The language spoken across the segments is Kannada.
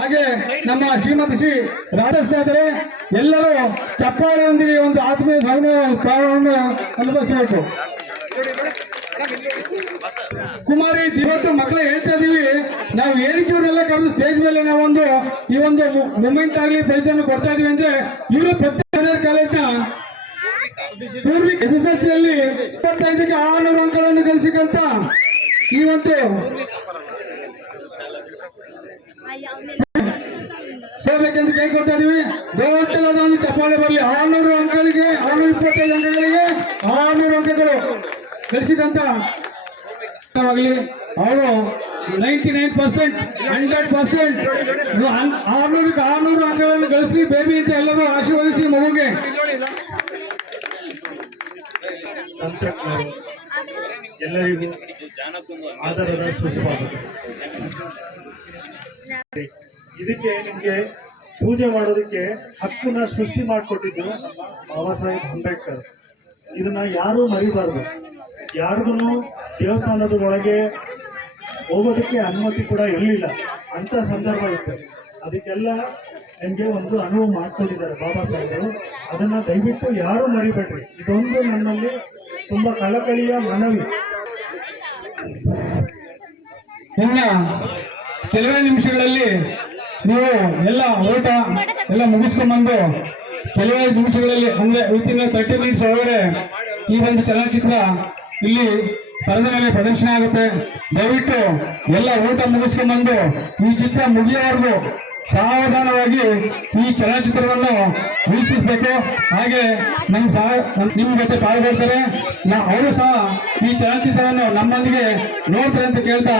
ಹಾಗೆ ನಮ್ಮ ಶ್ರೀಮತಿ ಶ್ರೀ ರಾಜಸ್ಥಾದರೆ ಎಲ್ಲರೂ ಚಪ್ಪಾಳೆಯೊಂದಿಗೆ ಒಂದು ಆತ್ಮೀಯ ಭಾವವನ್ನು ಅನುಭವಿಸಬೇಕು. ಕುಮಾರಿ, ಇವತ್ತು ಮಕ್ಕಳು ಹೇಳ್ತಾ ಇದೀವಿ, ನಾವು ಏನಕ್ಕೆ ಕರೆದು ಸ್ಟೇಜ್ ಮೇಲೆ ನಾವೊಂದು ಈ ಒಂದು ಮೂಮೆಂಟ್ ಆಗಲಿ ಪರಿಚಯ ಕೊಡ್ತಾ ಇದೀವಿ ಅಂದ್ರೆ, ಇವರು ಪ್ರತಿ ಕಾಲೇಜ್ನ ಎಸ್ ಎಸ್ ಎಲ್ ಸಿಯಲ್ಲಿ ಇಪ್ಪತ್ತೈದಕ್ಕೆ ಆರುನೂರು ಅಂಕಗಳನ್ನು ಗಳಿಸಿಕಂತ ಈ ಒಂದು ಸೇವೆಗೆಂದು ಕೈ ಇದೀವಿ? ದೊಡ್ಡದಾದ ಒಂದು ಚಪ್ಪಾಳೆ ಬರಲಿ. ಆರ್ನೂರು ಅಂಕಗಳಿಗೆ, ಆರ್ನೂರ ಇಪ್ಪತ್ತೈದು ಅಂಕಗಳಿಗೆ ಆರ್ನೂರು ಅಂಕಗಳು ಗಳಿಸಿದಂತ ಅವರು ninety nine percent hundred percent ಆರ್ನೂರಕ್ಕೆ ಆರ್ನೂರು ಅಂಕಗಳನ್ನು ಗಳಿಸಿ ಬೇಬಿ ಅಂತ ಎಲ್ಲರೂ ಆಶೀರ್ವದಿಸಿ ಮಗುಗೆ. ಎಲ್ಲರಿಗೂ ಆಧಾರದ ಸುಸ್ವಾಗತ. ಇದಕ್ಕೆ ನಿಮಗೆ ಪೂಜೆ ಮಾಡೋದಕ್ಕೆ ಹಕ್ಕನ್ನ ಸೃಷ್ಟಿ ಮಾಡಿಕೊಟ್ಟಿದ್ದು ಬಾಬಾ ಸಾಹೇಬ್ ಅಂಬೇಡ್ಕರ್. ಇದನ್ನ ಯಾರೂ ಮರಿಬಾರ್ದು. ಯಾರಿಗೂ ದೇವಸ್ಥಾನದ ಒಳಗೆ ಹೋಗೋದಕ್ಕೆ ಅನುಮತಿ ಕೂಡ ಇರಲಿಲ್ಲ. ಅಂತ ಸಂದರ್ಭ ಇತ್ತು. ಅದಕ್ಕೆಲ್ಲ ನಿಮಗೆ ಒಂದು ಅನುವು ಮಾಡ್ಕೊಂಡಿದ್ದಾರೆ ಬಾಬಾ ಸಾಹೇಬರು. ಅದನ್ನ ದಯವಿಟ್ಟು ಯಾರೂ ಮರಿಬೇಡ್ರಿ. ಇದೊಂದು ನನ್ನಲ್ಲಿ ತುಂಬಾ ಕಳಕಳಿಯ ಮನವಿ. ಇನ್ನ ಕೆಲವೇ ನಿಮಿಷಗಳಲ್ಲಿ ನೀವು ಎಲ್ಲ ಓಟ ಎಲ್ಲ ಮುಗಿಸ್ಕೊಂಡ್ಬಂದು ಕೆಲವೇ ನಿಮಿಷಗಳಲ್ಲಿ ಅಂದ್ರೆ ವಿತಿನ್ ತರ್ಟಿ ಮಿನಿಟ್ಸ್ ಒಳಗಡೆ ಈ ಒಂದು ಚಲನಚಿತ್ರ ಇಲ್ಲಿ ಪರದ ಮೇಲೆ ಪ್ರದರ್ಶನ ಆಗುತ್ತೆ. ದಯವಿಟ್ಟು ಎಲ್ಲ ಊಟ ಮುಗಿಸ್ಕೊಂಡ್ಬಂದು ಈ ಚಿತ್ರ ಮುಗಿಯೋವರೆಗೂ ಸಾವಧಾನವಾಗಿ ಈ ಚಲನಚಿತ್ರವನ್ನು ವೀಕ್ಷಿಸಬೇಕು. ಹಾಗೆ ನಮ್ ಸಹ ನಿಮ್ಮ ನಿಮ್ ಜೊತೆ ಪಾಲ್ಗೊಳ್ತಾರೆ. ಅವರು ಸಹ ಈ ಚಲನಚಿತ್ರವನ್ನು ನಮ್ಮೊಂದಿಗೆ ನೋಡ್ತಾರೆ ಅಂತ ಕೇಳ್ತಾ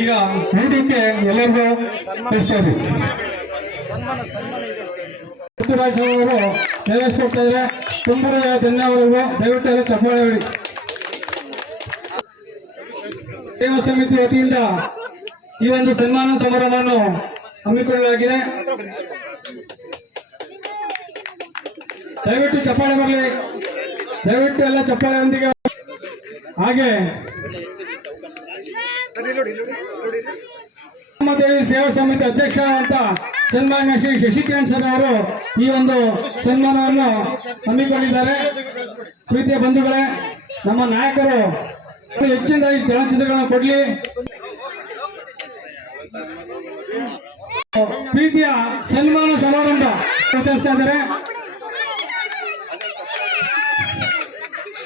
ಈಗ ಕೂಡಿಕೆ ಎಲ್ಲರಿಗೂ ಪೃಥ್ವಿರಾಜ್ ಅವರು ನೆರವೇರಿಸ್ಕೊಡ್ತಾ ಇದ್ದಾರೆ ತುಂಬ ಧನ್ಯವಾದಗಳು ದಯವಿಟ್ಟು ಎಲ್ಲ ಚಪ್ಪಾಳೆ ಹೇಳಿ ಸೇವಾ ಸಮಿತಿ ವತಿಯಿಂದ ಈ ಒಂದು ಸನ್ಮಾನ ಸಮಾರಂಭವನ್ನು ಹಮ್ಮಿಕೊಳ್ಳಲಾಗಿದೆ. ದಯವಿಟ್ಟು ಚಪ್ಪಾಳೆ ಬರಲಿ. ದಯವಿಟ್ಟು ಎಲ್ಲ ಚಪ್ಪಾಳೆಯೊಂದಿಗೆ ಹಾಗೆ ದೇವಿ ಸೇವಾ ಸಮಿತಿ ಅಧ್ಯಕ್ಷ ಅಂತ ಸನ್ಮಾನ್ಯ ಶ್ರೀ ಶಶಿಕಿರಣ್ ಸರ್ ಅವರು ಈ ಒಂದು ಸನ್ಮಾನವನ್ನು ಹಮ್ಮಿಕೊಂಡಿದ್ದಾರೆ. ಪ್ರೀತಿಯ ಬಂಧುಗಳೇ ನಮ್ಮ ನಾಯಕರು ಹೆಚ್ಚಿನದಾಗಿ ಚಲನಚಿತ್ರಗಳನ್ನು ಕೊಡಲಿ. ಪ್ರೀತಿಯ ಸನ್ಮಾನ ಸಮಾರಂಭ. ಇದ್ದಾರೆ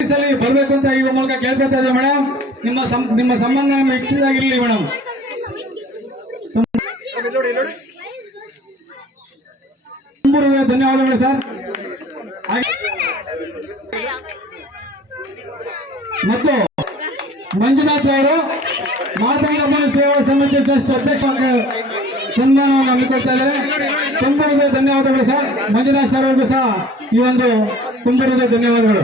ಈ ಸಲ ಬರಬೇಕು ಅಂತ ಈ ಮೂಲಕ ಕೇಳ್ಕೊತಾ ಇದ್ದೀವಿ ಮೇಡಮ್. ನಿಮ್ಮ ನಿಮ್ಮ ಸಂಬಂಧ ನಮ್ಮ ಹೆಚ್ಚಿದಾಗಿರ್ಲಿ ಮೇಡಮ್. ಧನ್ಯವಾದಗಳು ಸರ್. ಮತ್ತು ಮಂಜುನಾಥ್ ಅವರು ಮಾತಂಗಮ್ಮನ ಸೇವಾ ಸಮಿತಿ ಟ್ರಸ್ಟ್ ಅಧ್ಯಕ್ಷ ಸನ್ಮಾನವನ್ನು ಹಮ್ಮಿಕೊಳ್ತಾ ಇದ್ದಾರೆ. ತುಂಬ ಹೃದಯ ಧನ್ಯವಾದಗಳು ಸರ್. ಮಂಜುನಾಥ್ ಸರ್ ಅವ್ರಿಗೂ ಸಹ ಈ ಒಂದು ತುಂಬ ಹೃದಯ ಧನ್ಯವಾದಗಳು.